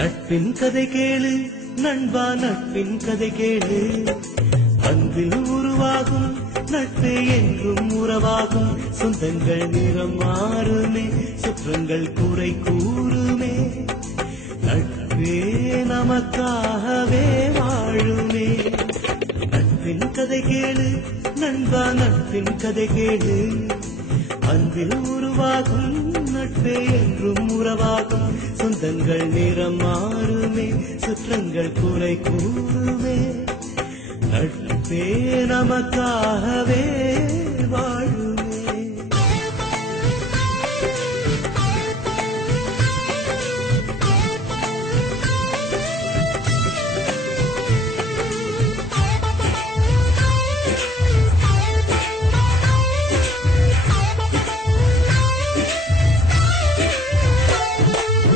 நட்பின் கதை கேளு நண்பா நட்பின் கதை கேளு. அன்பில் உருவாகும் நட்பு என்றும் உறவாகும். சொந்தங்கள் நிறம் மாறுமே சுற்றங்கள் குறை கூறுமே. நட்பே நமக்காகவே வாழுமே. நட்பின் கதை கேளு நண்பா நட்பின் கதை கேளு. அன்பில் உருவாகும் நட்பே என்றும் உறவாகும். சொந்தங்கள் நிறம் மாறுமே சுற்றங்கள் குறை கூறுமே. நட்பே நமக்காகவே வாழுமே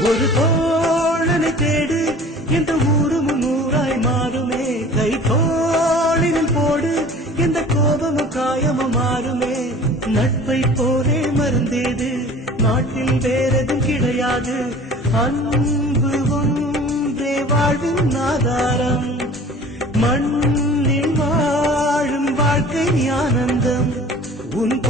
ஒரு தோழனை தேடு. எந்த ஊரும் நூறாய் மாறுமே. கை தோழினில் போடு. எந்த கோபமும் காயமும் மாறுமே. நட்பை போலே மருந்தேது. நாட்டில் வேறெதும் கிடையாது. அன்பு ஒன்றே வாழ்வின் ஆதாரம். மண்ணில் வாழும் வாழ்க்கை ஆனந்தம். உன்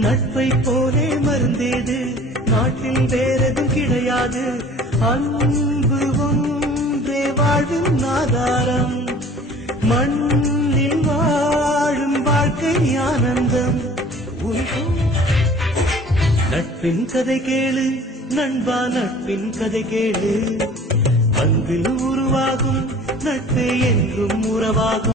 நட்பை போலே மருந்தேது. நாட்டில் வேறதும் கிடையாது. அன்பு ஒன்றே வாழ்வின் ஆதாரம். மண்ணில் வாழும் வாழ்க்கை ஆனந்தம். நட்பின் கதை கேளு நண்பா நட்பின் கதை கேளு. அன்பில் உருவாகும் நட்பே என்றும் உறவாகும்.